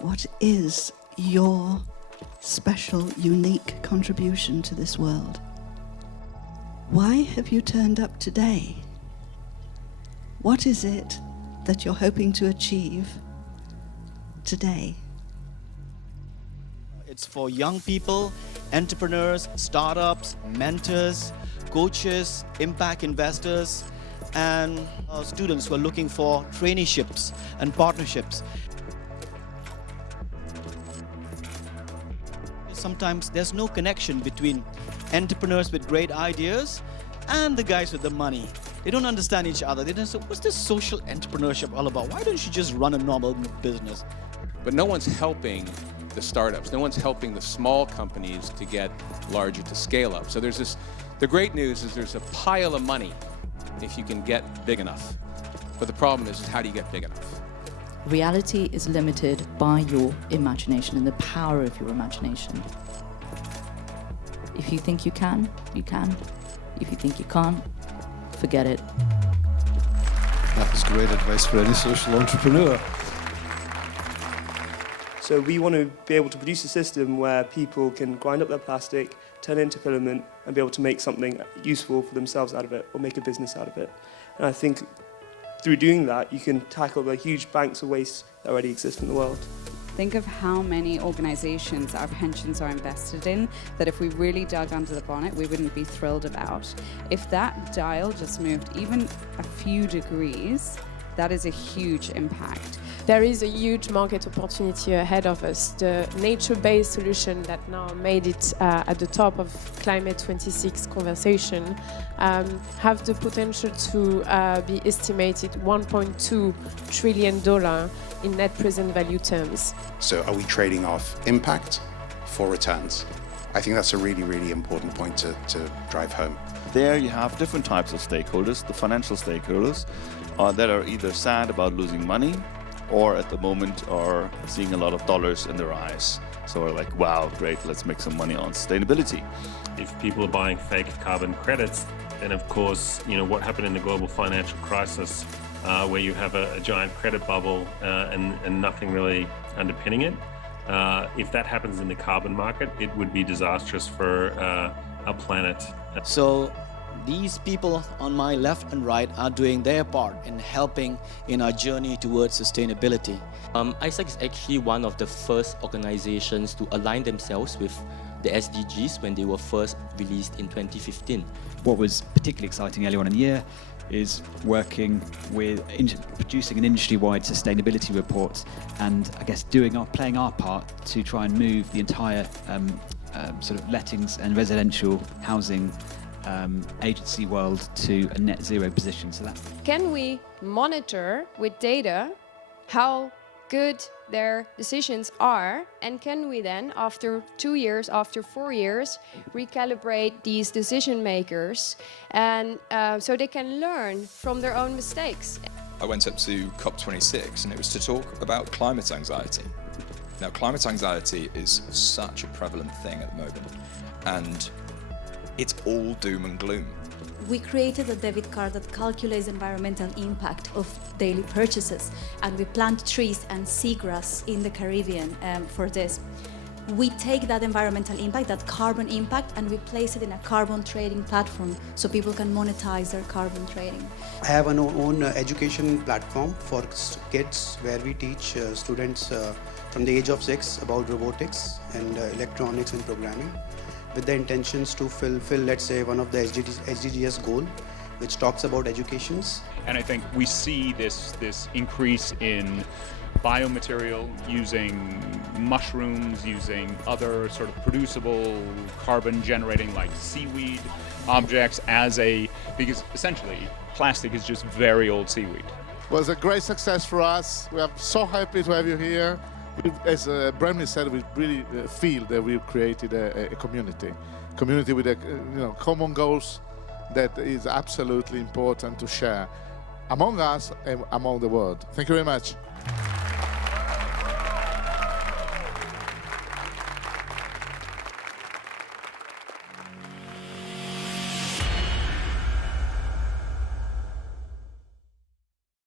What is your special, unique contribution to this world? Why have you turned up today? What is it that you're hoping to achieve today? It's for young people, entrepreneurs, startups, mentors, coaches, impact investors, and students who are looking for traineeships and partnerships. Sometimes there's no connection between entrepreneurs with great ideas and the guys with the money. They don't understand each other. They don't say, what's this social entrepreneurship all about? Why don't you just run a normal business? But no one's helping the startups. No one's helping the small companies to get larger, to scale up. So there's this, the great news is there's a pile of money if you can get big enough. But the problem is how do you get big enough? Reality is limited by your imagination and the power of your imagination. If you think you can, you can. If you think you can't, forget it. That was great advice for any social entrepreneur. So we want to be able to produce a system where people can grind up their plastic, turn it into filament, and be able to make something useful for themselves out of it, or make a business out of it. And I think through doing that, you can tackle the huge banks of waste that already exist in the world. Think of how many organizations our pensions are invested in that if we really dug under the bonnet, we wouldn't be thrilled about. If that dial just moved even a few degrees, that is a huge impact. There is a huge market opportunity ahead of us. The nature-based solution that now made it at the top of Climate 26 conversation have the potential to be estimated $1.2 trillion in net present value terms. So are we trading off impact for returns? I think that's a really, really important point to drive home. There you have different types of stakeholders, the financial stakeholders that are either sad about losing money or at the moment are seeing a lot of dollars in their eyes. So are like, wow, great, let's make some money on sustainability. If people are buying fake carbon credits, then of course, what happened in the global financial crisis where you have a giant credit bubble and nothing really underpinning it. If that happens in the carbon market, it would be disastrous for our planet. So these people on my left and right are doing their part in helping in our journey towards sustainability. i2SustainIT is actually one of the first organizations to align themselves with the SDGs when they were first released in 2015. What was particularly exciting earlier on in the year is working with producing an industry-wide sustainability report and I guess playing our part to try and move the entire sort of lettings and residential housing agency world to a net zero position. So that's... Can we monitor with data how good their decisions are, and can we then, after 2 years, after 4 years, recalibrate these decision makers and so they can learn from their own mistakes? I went up to COP26 and it was to talk about climate anxiety. Now, climate anxiety is such a prevalent thing at the moment, and it's all doom and gloom. We created a debit card that calculates environmental impact of daily purchases, and we plant trees and seagrass in the Caribbean for this. We take that environmental impact, that carbon impact, and we place it in a carbon trading platform so people can monetize their carbon trading. I have an own education platform for kids where we teach students from the age of 6 about robotics and electronics and programming, with the intentions to fulfill, let's say, one of the SDGs goal, which talks about educations. And I think we see this increase in biomaterial, using mushrooms, using other sort of producible carbon generating like seaweed objects because essentially plastic is just very old seaweed. It was a great success for us. We are so happy to have you here. As Bremley said, we really feel that we've created a community with common goals that is absolutely important to share among us and among the world. Thank you very much.